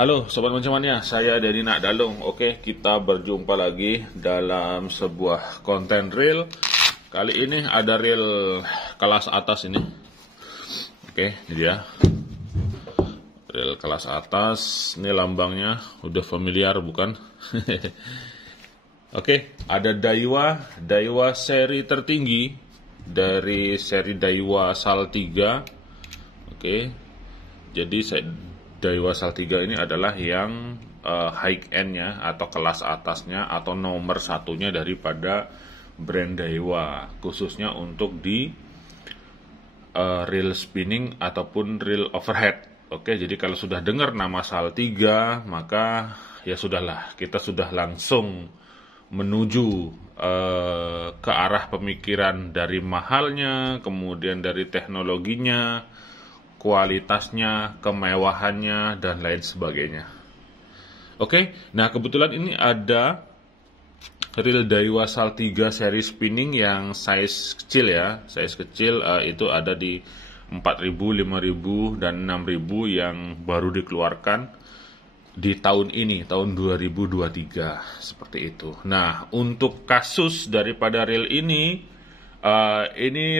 Halo Sobat Mencemannya, saya dari Nak Dalung. Oke, kita berjumpa lagi dalam sebuah konten reel. Kali ini ada reel kelas atas ini. Oke, ini dia. Reel kelas atas, ini lambangnya udah familiar bukan? Oke, ada Daiwa seri tertinggi dari seri Daiwa SAL 3. Oke. Jadi Daiwa SAL 3 ini adalah yang high end-nya atau kelas atasnya atau nomor satunya daripada brand Daiwa, khususnya untuk di reel spinning ataupun reel overhead. Oke, jadi kalau sudah dengar nama SAL 3, maka ya sudahlah, kita sudah langsung menuju ke arah pemikiran dari mahalnya, kemudian dari teknologinya, kualitasnya, kemewahannya, dan lain sebagainya. Oke, nah kebetulan ini ada reel Daiwa SAL 3 seri spinning yang size kecil ya. Size kecil itu ada di 4.000, 5.000, dan 6.000 yang baru dikeluarkan di tahun ini, tahun 2023, seperti itu. Nah, untuk kasus daripada reel ini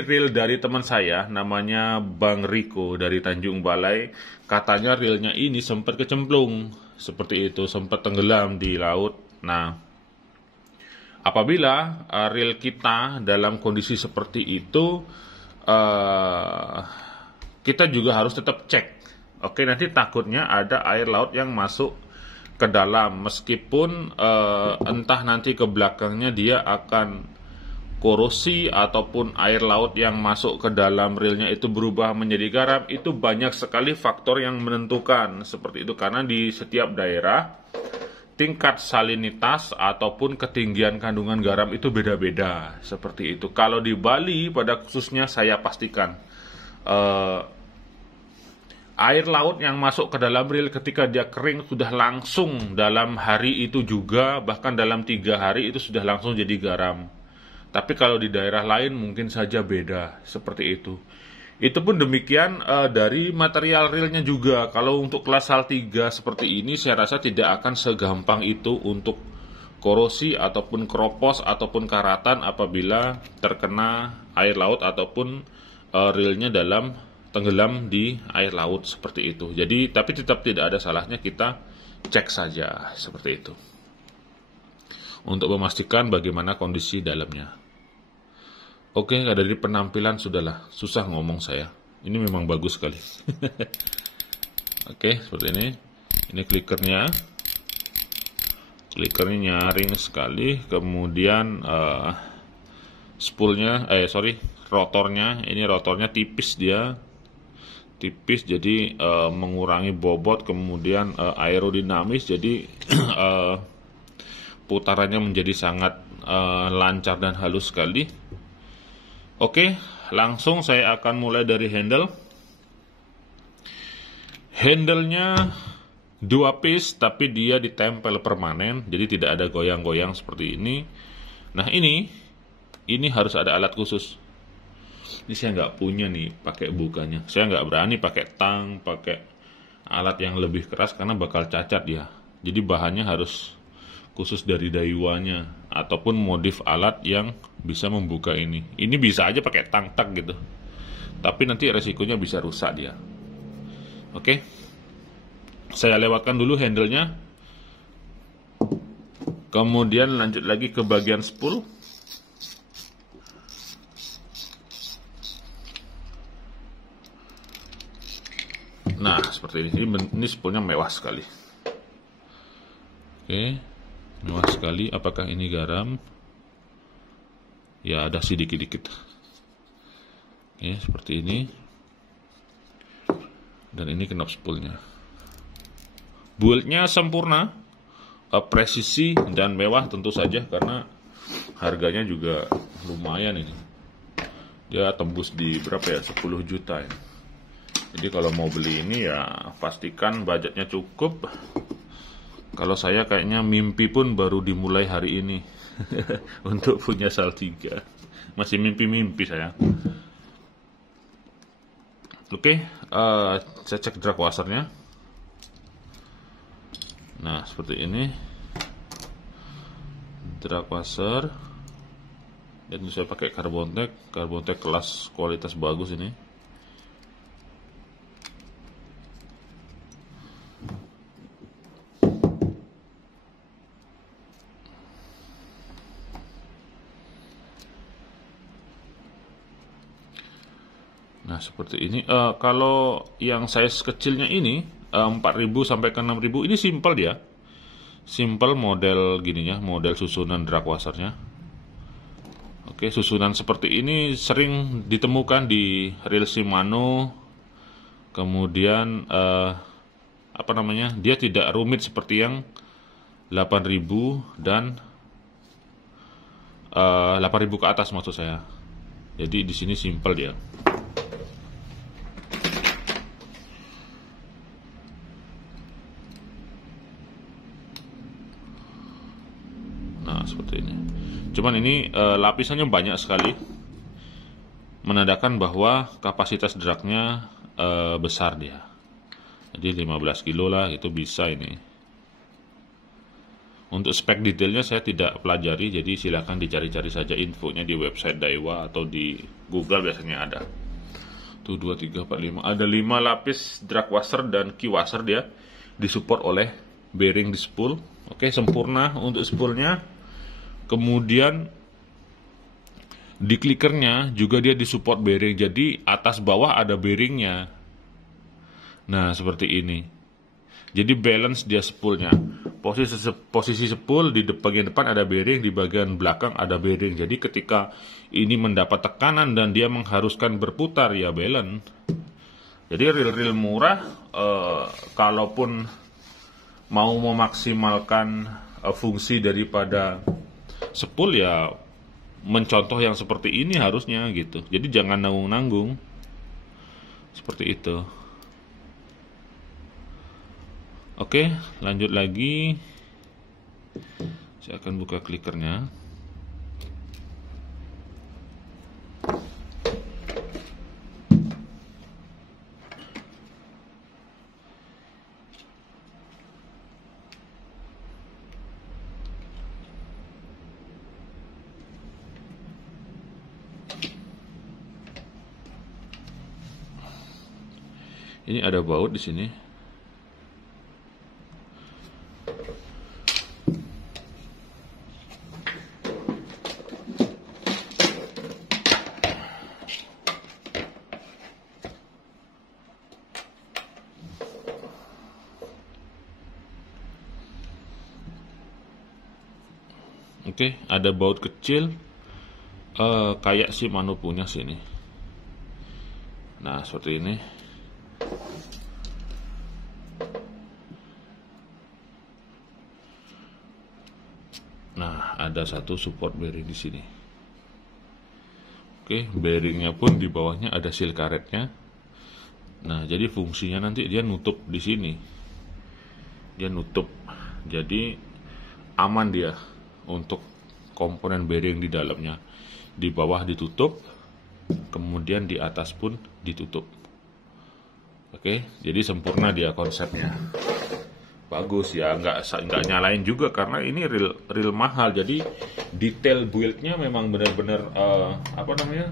reel dari teman saya, namanya Bang Riko dari Tanjung Balai. Katanya reelnya ini sempat kecemplung, seperti itu, sempat tenggelam di laut. Nah, apabila reel kita dalam kondisi seperti itu, kita juga harus tetap cek. Oke, nanti takutnya ada air laut yang masuk ke dalam, meskipun entah nanti ke belakangnya dia akan korosi ataupun air laut yang masuk ke dalam reelnya itu berubah menjadi garam. Itu banyak sekali faktor yang menentukan seperti itu, karena di setiap daerah tingkat salinitas ataupun ketinggian kandungan garam itu beda-beda, seperti itu. Kalau di Bali pada khususnya, saya pastikan air laut yang masuk ke dalam reel ketika dia kering sudah langsung dalam hari itu juga, bahkan dalam 3 hari itu sudah langsung jadi garam. Tapi kalau di daerah lain mungkin saja beda, seperti itu. Itu pun demikian dari material realnya juga. Kalau untuk kelas SAL 3 seperti ini, saya rasa tidak akan segampang itu untuk korosi ataupun keropos ataupun karatan apabila terkena air laut ataupun realnya dalam tenggelam di air laut, seperti itu. Jadi, tapi tetap tidak ada salahnya kita cek saja, seperti itu, untuk memastikan bagaimana kondisi dalamnya. Oke, dari penampilan sudahlah, susah ngomong saya. Ini memang bagus sekali. Oke, seperti ini. Ini klikernya. Klikernya nyaring sekali. Kemudian rotornya. Ini rotornya tipis dia. Tipis, jadi mengurangi bobot. Kemudian aerodinamis, jadi putarannya menjadi sangat lancar dan halus sekali. Oke, langsung saya akan mulai dari handle. Handlenya 2 piece, tapi dia ditempel permanen, jadi tidak ada goyang-goyang seperti ini. Nah, ini harus ada alat khusus. Ini saya nggak punya nih pakai bukanya. Saya nggak berani pakai tang, pakai alat yang lebih keras karena bakal cacat ya. Jadi bahannya harus khusus dari Daiwanya ataupun modif alat yang bisa membuka ini. Ini bisa aja pakai tang-tak gitu, tapi nanti resikonya bisa rusak dia. Oke, saya lewatkan dulu handlenya, kemudian lanjut lagi ke bagian spool. Nah, seperti ini. Ini spoolnya mewah sekali. Oke, mewah sekali. Apakah ini garam? Ya, ada sih dikit-dikit. Oke, seperti ini. Dan ini knop spoolnya. Build-nya sempurna, presisi dan mewah tentu saja, karena harganya juga lumayan ini. Dia tembus di berapa ya? 10 juta ya. Jadi kalau mau beli ini ya pastikan budgetnya cukup. Kalau saya kayaknya mimpi pun baru dimulai hari ini untuk punya SAL 3. Masih mimpi-mimpi saya. Oke, saya cek drag washernya. Nah, seperti ini drag washer, dan saya pakai Carbontech kelas kualitas bagus ini. Nah, seperti ini. Kalau yang size kecilnya ini 4.000 sampai ke 6.000, ini simple dia. Simple model gininya, model susunan drag washernya. Oke, susunan seperti ini sering ditemukan di reel Shimano. Kemudian apa namanya? Dia tidak rumit seperti yang 8.000 dan 8.000 ke atas maksud saya. Jadi di sini simple dia. Nah, seperti ini. Cuman ini lapisannya banyak sekali, menandakan bahwa kapasitas dragnya besar dia. Jadi 15 kilo lah, itu bisa ini. Untuk spek detailnya saya tidak pelajari, jadi silakan dicari-cari saja infonya di website Daiwa atau di Google, biasanya ada. Tuh 2, 3, 4, 5. Ada 5 lapis drag washer dan key washer dia. Disupport oleh bearing di spool. Oke, sempurna untuk spoolnya. Kemudian di clickernya juga dia disupport bearing, jadi atas bawah ada bearingnya. Nah, seperti ini. Jadi balance dia spoolnya. Posisi spool di bagian depan ada bearing, di bagian belakang ada bearing. Jadi ketika ini mendapat tekanan dan dia mengharuskan berputar, ya balance. Jadi reel-reel murah, kalaupun mau memaksimalkan fungsi daripada spool, ya mencontoh yang seperti ini harusnya gitu. Jadi jangan nanggung-nanggung seperti itu. Oke, lanjut lagi. Saya akan buka clickernya. Ini ada baut di sini. Oke, ada baut kecil, kayak Shimano punya sini. Nah, seperti ini. Nah, ada satu support bearing di sini. Oke, bearingnya pun di bawahnya ada seal karetnya. Nah, jadi fungsinya nanti dia nutup di sini. Dia nutup. Jadi aman dia untuk komponen bearing di dalamnya. Di bawah ditutup, kemudian di atas pun ditutup. Oke, jadi sempurna dia konsepnya. Bagus ya, nggak nyalain juga karena ini real mahal. Jadi detail buildnya memang benar-benar apa namanya,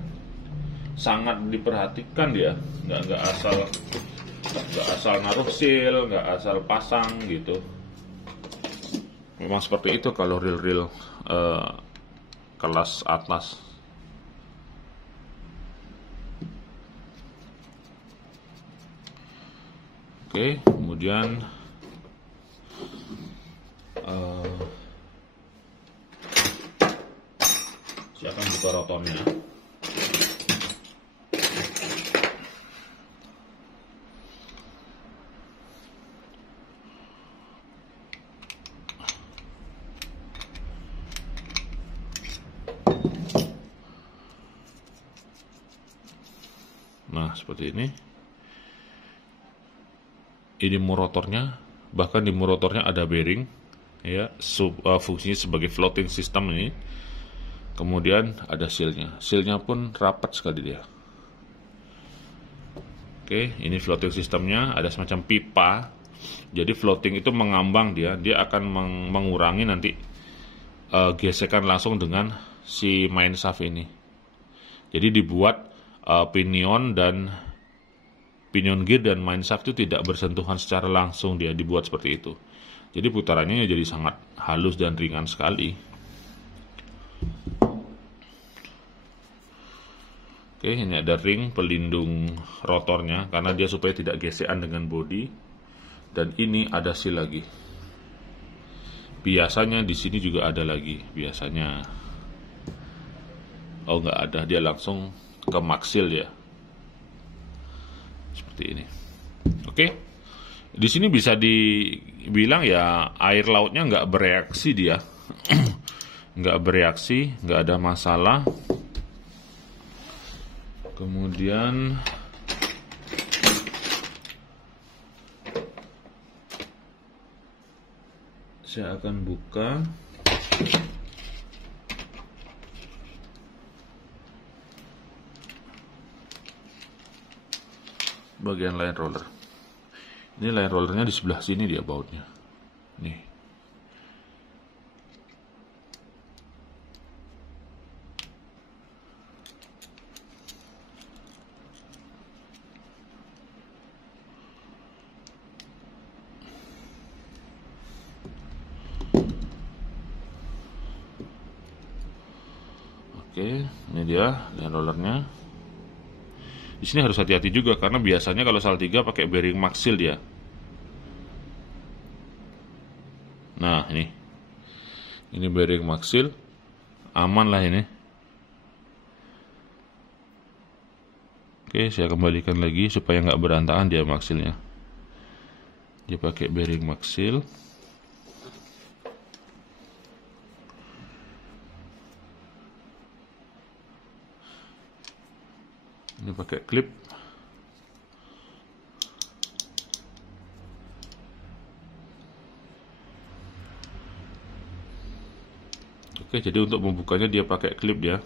sangat diperhatikan dia. Nggak asal naruh seal, nggak asal pasang gitu. Memang seperti itu kalau real kelas atas. Oke, kemudian saya akan buka rotornya. Nah, seperti ini. Ini rotornya, bahkan di rotornya ada bearing, ya, fungsinya sebagai floating system ini. Kemudian ada sealnya pun rapat sekali dia. Oke, ini floating systemnya, ada semacam pipa Jadi floating itu mengambang, dia akan mengurangi nanti gesekan langsung dengan si main shaft ini. Jadi dibuat pinion gear dan main shaft itu tidak bersentuhan secara langsung, dia dibuat seperti itu. Jadi putarannya jadi sangat halus dan ringan sekali. Oke, ini ada ring pelindung rotornya karena dia supaya tidak gesekan dengan bodi. Dan ini ada seal lagi. Biasanya di sini juga ada lagi. Biasanya, oh nggak ada, dia langsung ke maksil ya. Seperti ini. Oke, di sini bisa dibilang ya air lautnya nggak bereaksi dia, nggak bereaksi, nggak ada masalah. Kemudian saya akan buka bagian line roller. Ini line rollernya di sebelah sini dia bautnya. Nih. Oke, ini dia line rollernya. Di sini harus hati-hati juga karena biasanya kalau Saltiga pakai bearing maksil dia. Nah, ini bearing maksil, aman lah ini. Oke, saya kembalikan lagi supaya nggak berantakan dia maksilnya. Dia pakai bearing maksil. Ini pakai klip. Oke, jadi untuk membukanya dia pakai klip ya.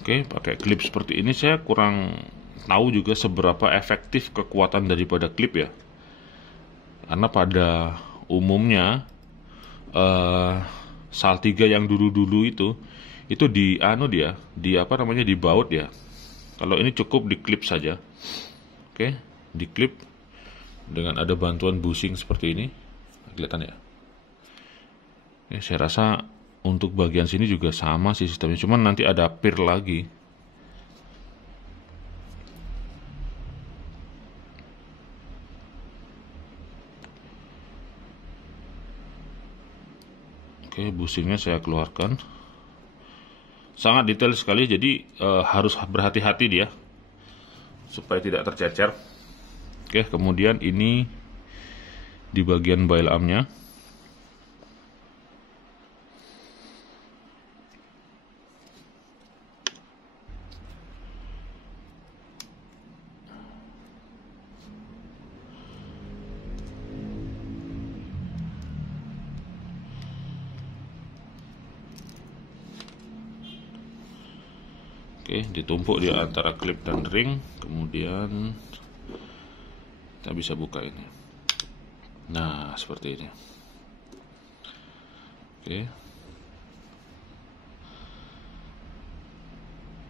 Oke, pakai klip seperti ini saya kurang tahu juga seberapa efektif kekuatan daripada klip ya. Karena pada umumnya Saltiga yang dulu-dulu itu di apa namanya, dibaut ya. Kalau ini cukup diklip saja. Oke, diklip dengan ada bantuan bushing seperti ini. Kelihatan ya. Oke, saya rasa untuk bagian sini juga sama sih sistemnya, cuman nanti ada pir lagi. Oke, bushingnya saya keluarkan. Sangat detail sekali, jadi harus berhati-hati dia supaya tidak tercecer. Oke, kemudian ini di bagian bail armnya. Oke, ditumpuk di antara klip dan ring, kemudian kita bisa buka ini. Nah, seperti ini. Oke.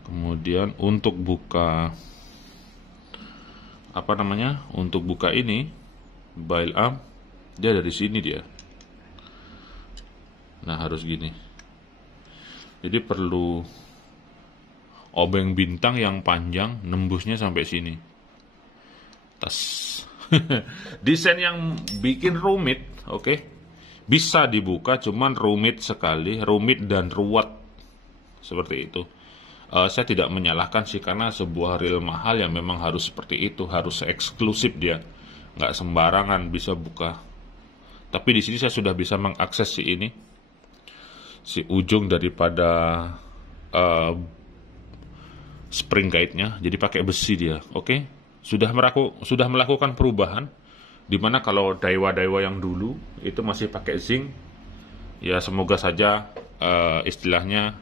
Kemudian untuk buka apa namanya? Untuk buka ini bail arm, dia dari sini dia. Nah, harus gini. Jadi perlu obeng bintang yang panjang, nembusnya sampai sini. Tas. Desain yang bikin rumit, oke. Bisa dibuka, cuman rumit sekali, rumit dan ruwet. Seperti itu. Saya tidak menyalahkan sih, karena sebuah reel mahal yang memang harus seperti itu, harus eksklusif dia. Nggak sembarangan bisa buka. Tapi di sini saya sudah bisa mengakses si ujung daripada spring guide-nya, jadi pakai besi dia. Oke, sudah melakukan perubahan, dimana kalau Daiwa yang dulu itu masih pakai zinc. Ya semoga saja istilahnya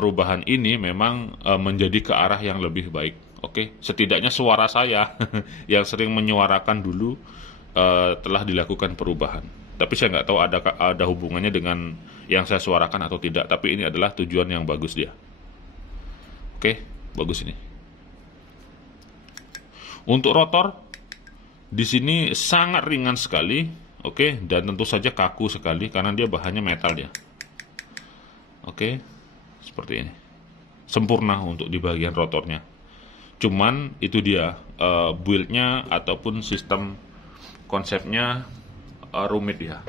perubahan ini memang menjadi ke arah yang lebih baik. Oke, setidaknya suara saya yang sering menyuarakan dulu telah dilakukan perubahan. Tapi saya nggak tahu ada hubungannya dengan yang saya suarakan atau tidak. Tapi ini adalah tujuan yang bagus dia. Oke, bagus ini. Untuk rotor di sini sangat ringan sekali, oke, dan tentu saja kaku sekali karena dia bahannya metal dia. Oke, seperti ini. Sempurna untuk di bagian rotornya. Cuman itu dia build-nya ataupun sistem konsepnya rumit ya.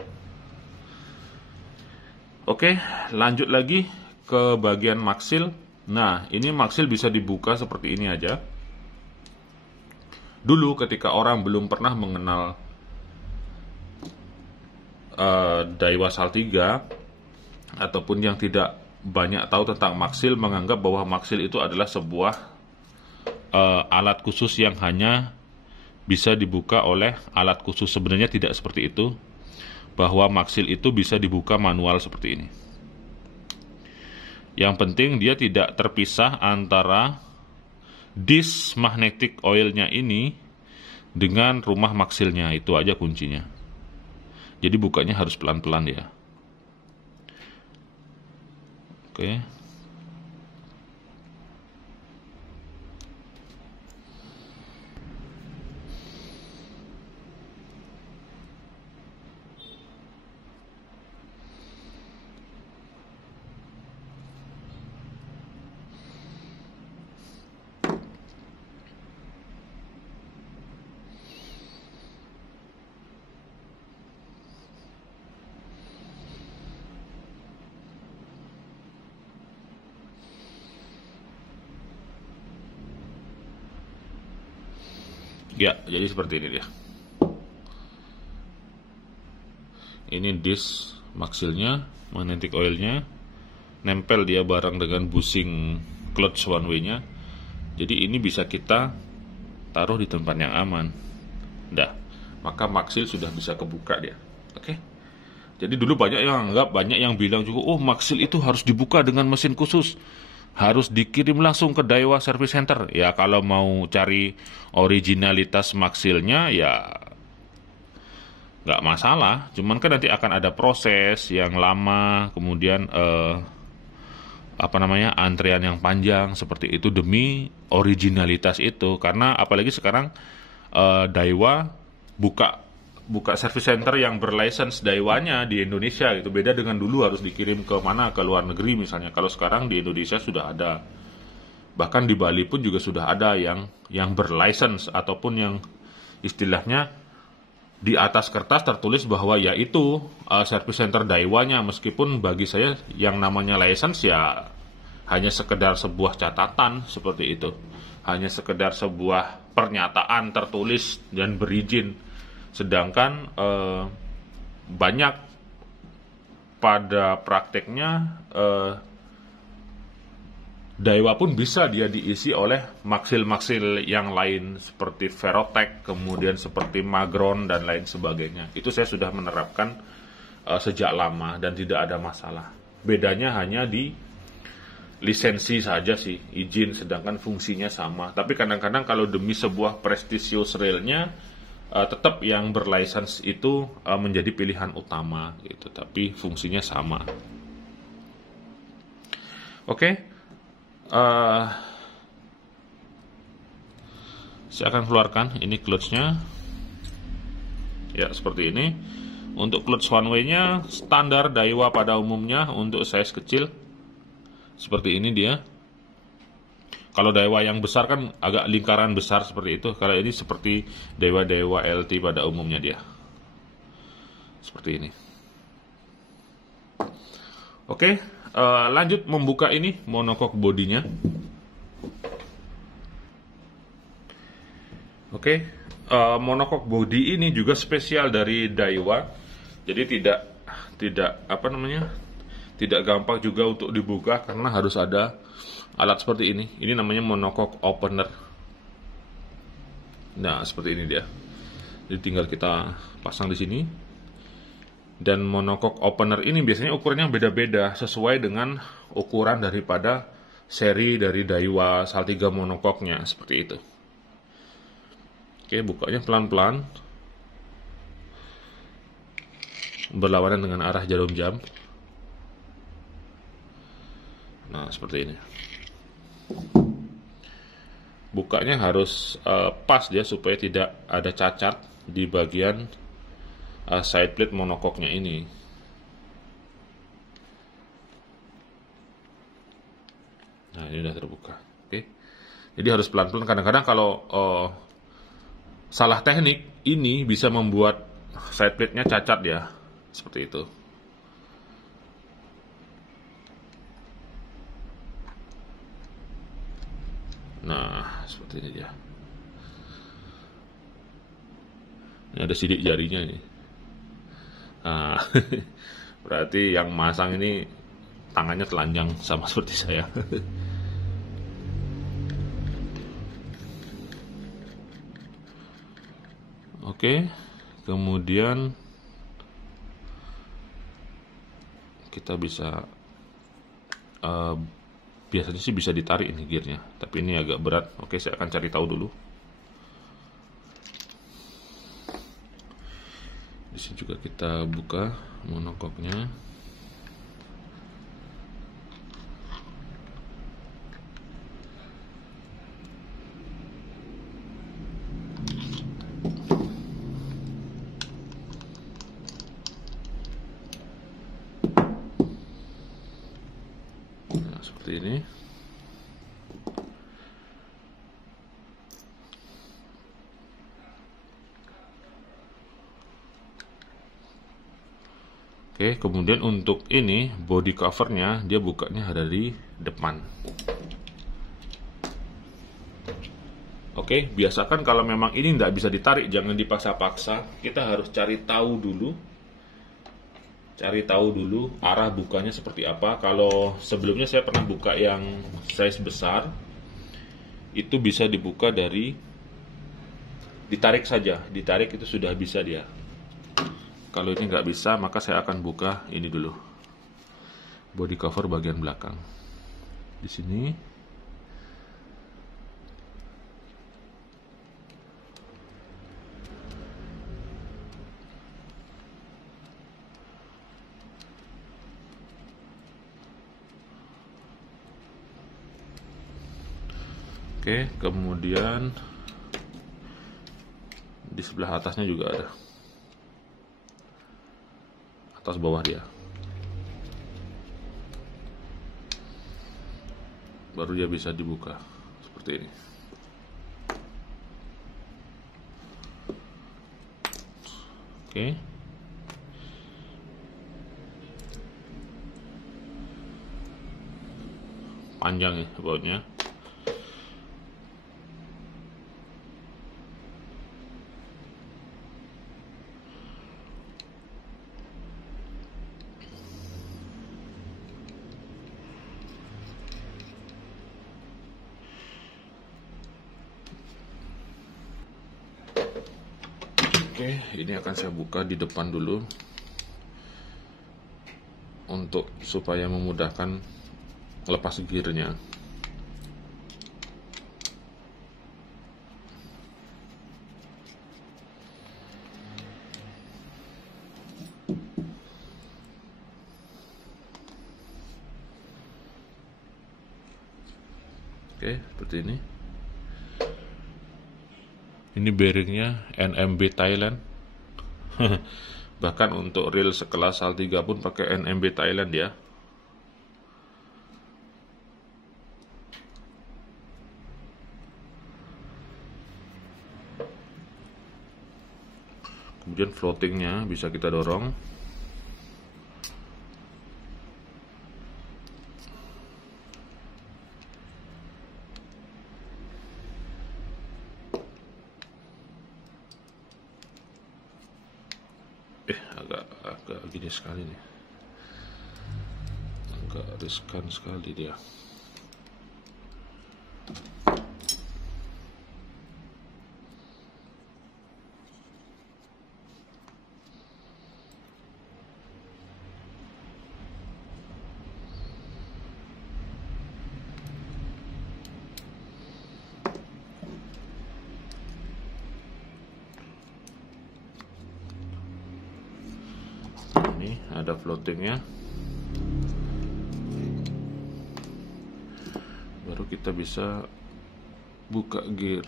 Oke, lanjut lagi ke bagian maksil. Nah, ini maksil bisa dibuka seperti ini aja. Dulu ketika orang belum pernah mengenal Daiwa Saltiga ataupun yang tidak banyak tahu tentang maksil, menganggap bahwa maksil itu adalah sebuah alat khusus yang hanya bisa dibuka oleh alat khusus. Sebenarnya tidak seperti itu, bahwa maksil itu bisa dibuka manual seperti ini. Yang penting dia tidak terpisah antara disk magnetic oilnya ini dengan rumah maksilnya, itu aja kuncinya. Jadi bukanya harus pelan-pelan ya. Oke. Ya, jadi seperti ini dia. Ini disk maksilnya, magnetic oilnya, nempel dia bareng dengan bushing clutch one way-nya. Jadi ini bisa kita taruh di tempat yang aman. Dah, maka maksil sudah bisa kebuka dia. Oke. Jadi dulu banyak yang bilang juga, oh maksil itu harus dibuka dengan mesin khusus, harus dikirim langsung ke Daiwa Service Center. Ya kalau mau cari originalitas maksilnya ya nggak masalah, cuman kan nanti akan ada proses yang lama, kemudian antrian yang panjang seperti itu demi originalitas itu. Karena apalagi sekarang Daiwa buka service center yang berlicense Daiwanya di Indonesia gitu. Beda dengan dulu harus dikirim ke mana, ke luar negeri misalnya. Kalau sekarang di Indonesia sudah ada. Bahkan di Bali pun juga sudah ada yang berlicense ataupun yang istilahnya di atas kertas tertulis bahwa ya itu service center Daiwanya. Meskipun bagi saya yang namanya license ya hanya sekedar sebuah catatan seperti itu. Hanya sekedar sebuah pernyataan tertulis dan berizin. Sedangkan banyak pada prakteknya Daiwa pun bisa dia diisi oleh maksil-maksil yang lain seperti Ferrotech, kemudian seperti Magron dan lain sebagainya. Itu saya sudah menerapkan sejak lama dan tidak ada masalah. Bedanya hanya di lisensi saja sih, izin, sedangkan fungsinya sama. Tapi kadang-kadang kalau demi sebuah prestisius railnya, tetap yang berlicense itu menjadi pilihan utama gitu, tapi fungsinya sama. Oke. Saya akan keluarkan ini clutch-nya. Ya, seperti ini. Untuk clutch one way-nya standar Daiwa pada umumnya untuk size kecil. Seperti ini dia. Kalau Daiwa yang besar kan agak lingkaran besar seperti itu. Kalau ini seperti Daiwa LT pada umumnya dia. Seperti ini. Oke. Lanjut membuka ini monocoque bodinya. Oke. Monocoque body ini juga spesial dari Daiwa. Jadi tidak gampang juga untuk dibuka karena harus ada alat seperti ini. Ini namanya monocoque opener. Nah, seperti ini dia. Jadi tinggal kita pasang di sini. Dan monokok opener ini biasanya ukurannya beda-beda sesuai dengan ukuran daripada seri dari Daiwa Saltiga monokoknya, seperti itu. Oke, bukanya pelan-pelan, berlawanan dengan arah jarum jam. Nah, seperti ini. Bukanya harus pas dia supaya tidak ada cacat di bagian side plate monokoknya ini. Nah, ini udah terbuka. Oke. Jadi harus pelan-pelan. Kadang-kadang kalau salah teknik ini bisa membuat side plate-nya cacat ya. Seperti itu. Nah, seperti ini dia. Ini ada sidik jarinya nih. Nah, berarti yang masang ini tangannya telanjang sama seperti saya. Oke, kemudian kita bisa biasanya sih bisa ditarik ini gearnya, tapi ini agak berat. Oke, saya akan cari tahu dulu. Di sini juga kita buka monokoknya. Nah, seperti ini. Oke, kemudian untuk ini body covernya dia bukanya ada di depan. Oke, biasakan kalau memang ini nggak bisa ditarik, jangan dipaksa-paksa. Kita harus cari tahu dulu. Cari tahu dulu arah bukanya seperti apa. Kalau sebelumnya saya pernah buka yang size besar, itu bisa dibuka dari ditarik saja. Ditarik itu sudah bisa dia. Kalau ini nggak bisa, maka saya akan buka ini dulu, body cover bagian belakang. Di sini. Oke, kemudian di sebelah atasnya juga ada. Atas bawah dia. Baru dia bisa dibuka seperti ini. Oke. Panjang ya bautnya. Oke, ini akan saya buka di depan dulu untuk supaya memudahkan lepas gearnya. Oke, seperti ini. Ini bearingnya NMB Thailand. Bahkan untuk reel sekelas Saltiga pun pakai NMB Thailand ya. Kemudian floatingnya bisa kita dorong. Agak gini sekali nih, agak riskan sekali dia. ada floatingnya. Baru kita bisa buka gear.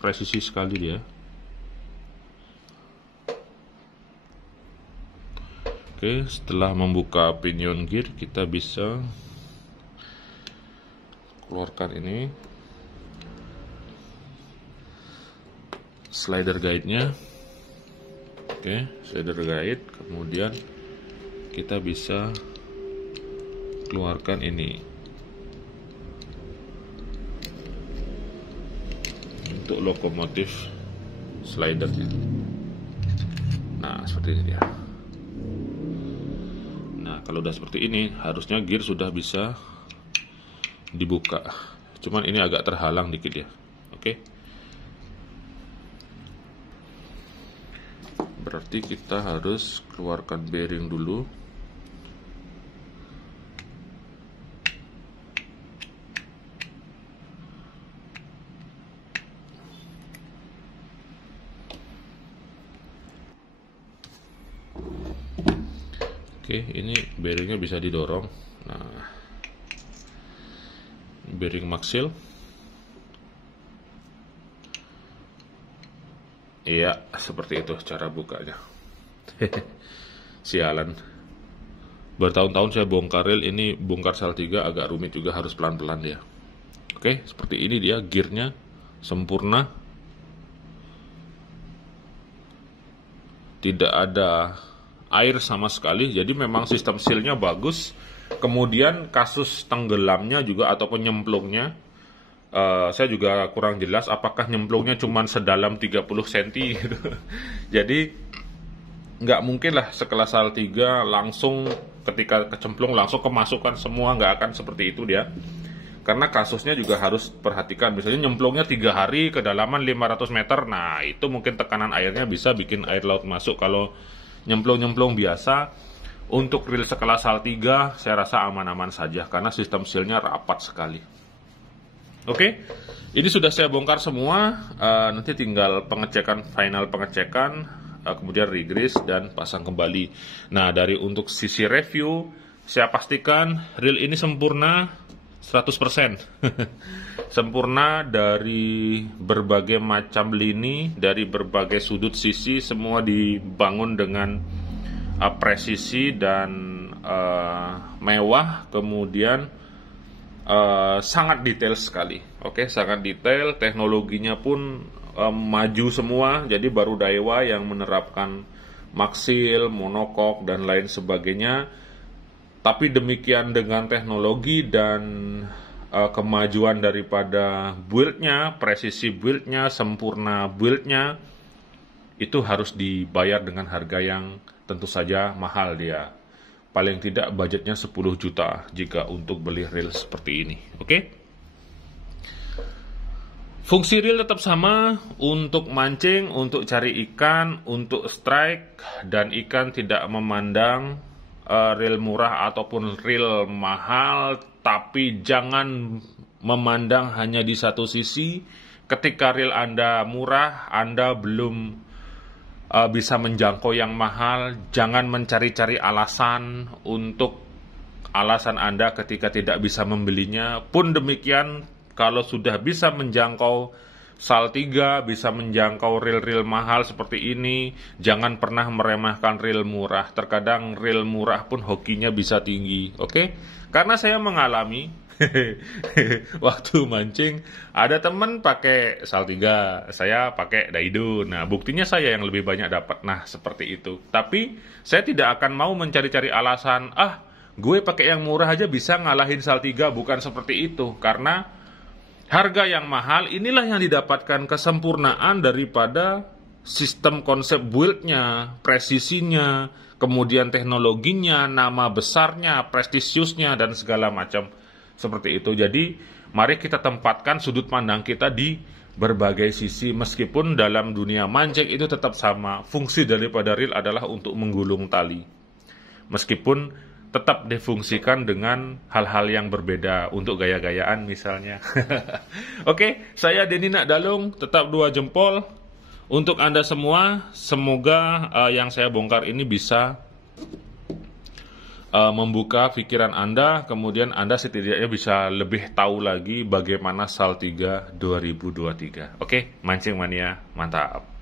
Presisi sekali dia. Oke, setelah membuka pinion gear, kita bisa keluarkan ini slider guide-nya. Oke, slider guide. Kemudian kita bisa keluarkan ini untuk lokomotif slidernya. Nah, seperti ini dia. Nah, kalau udah seperti ini, harusnya gear sudah bisa dibuka. Cuman ini agak terhalang dikit ya. Oke. Berarti kita harus keluarkan bearing dulu. Oke, ini bearingnya bisa didorong. Nah, bearing maksil. Iya, seperti itu cara bukanya. Sialan. Bertahun-tahun saya bongkar reel, ini bongkar sal 3 agak rumit juga, harus pelan-pelan dia. Oke, seperti ini dia gearnya sempurna. Tidak ada air sama sekali, jadi memang sistem sealnya bagus. Kemudian kasus tenggelamnya juga ataupun nyemplungnya, saya juga kurang jelas apakah nyemplungnya cuma sedalam 30 cm gitu. Jadi nggak mungkin lah sekelas sal 3 langsung ketika kecemplung langsung kemasukan semua, nggak akan seperti itu dia. Karena kasusnya juga harus perhatikan, misalnya nyemplungnya 3 hari ke dalaman 500 meter, nah itu mungkin tekanan airnya bisa bikin air laut masuk. Kalau nyemplung-nyemplung biasa, untuk reel sekelas sal 3 saya rasa aman-aman saja karena sistem sealnya rapat sekali. Oke, ini sudah saya bongkar semua. Nanti tinggal pengecekan, final pengecekan, kemudian regrease dan pasang kembali. Nah, dari untuk sisi review, saya pastikan reel ini sempurna 100%. Sempurna dari berbagai macam lini, dari berbagai sudut sisi, semua dibangun dengan presisi dan mewah. Kemudian sangat detail sekali. Oke, sangat detail. Teknologinya pun maju semua. Jadi baru Daiwa yang menerapkan maksil, monokok dan lain sebagainya. Tapi demikian dengan teknologi dan kemajuan daripada build-nya, presisi build-nya, sempurna build-nya, itu harus dibayar dengan harga yang tentu saja mahal dia. Paling tidak budgetnya 10 juta jika untuk beli reel seperti ini. Oke? Fungsi reel tetap sama, untuk mancing, untuk cari ikan, untuk strike, dan ikan tidak memandang reel murah ataupun reel mahal, tapi jangan memandang hanya di satu sisi. Ketika reel Anda murah, Anda belum bisa menjangkau yang mahal. Jangan mencari-cari alasan untuk alasan Anda ketika tidak bisa membelinya. Pun demikian, kalau sudah bisa menjangkau sal 3, bisa menjangkau reel-reel mahal seperti ini, jangan pernah meremehkan reel murah. Terkadang reel murah pun hokinya bisa tinggi, oke? Karena saya mengalami waktu mancing, ada temen pakai sal 3, saya pakai Daido. Nah, buktinya saya yang lebih banyak dapat. Nah, seperti itu. Tapi saya tidak akan mau mencari-cari alasan, gue pakai yang murah aja bisa ngalahin sal 3, bukan seperti itu. Karena harga yang mahal, inilah yang didapatkan kesempurnaan daripada sistem konsep build-nya, presisinya, kemudian teknologinya, nama besarnya, prestisiusnya, dan segala macam seperti itu. Jadi, mari kita tempatkan sudut pandang kita di berbagai sisi. Meskipun dalam dunia mancing itu tetap sama, fungsi daripada reel adalah untuk menggulung tali. Meskipun tetap difungsikan dengan hal-hal yang berbeda untuk gaya-gayaan misalnya. Oke, saya Denny Nakdalung, tetap 2 jempol untuk Anda semua. Semoga yang saya bongkar ini bisa membuka pikiran Anda, kemudian Anda setidaknya bisa lebih tahu lagi bagaimana Saltiga 2023. Oke, mancing mania, mantap.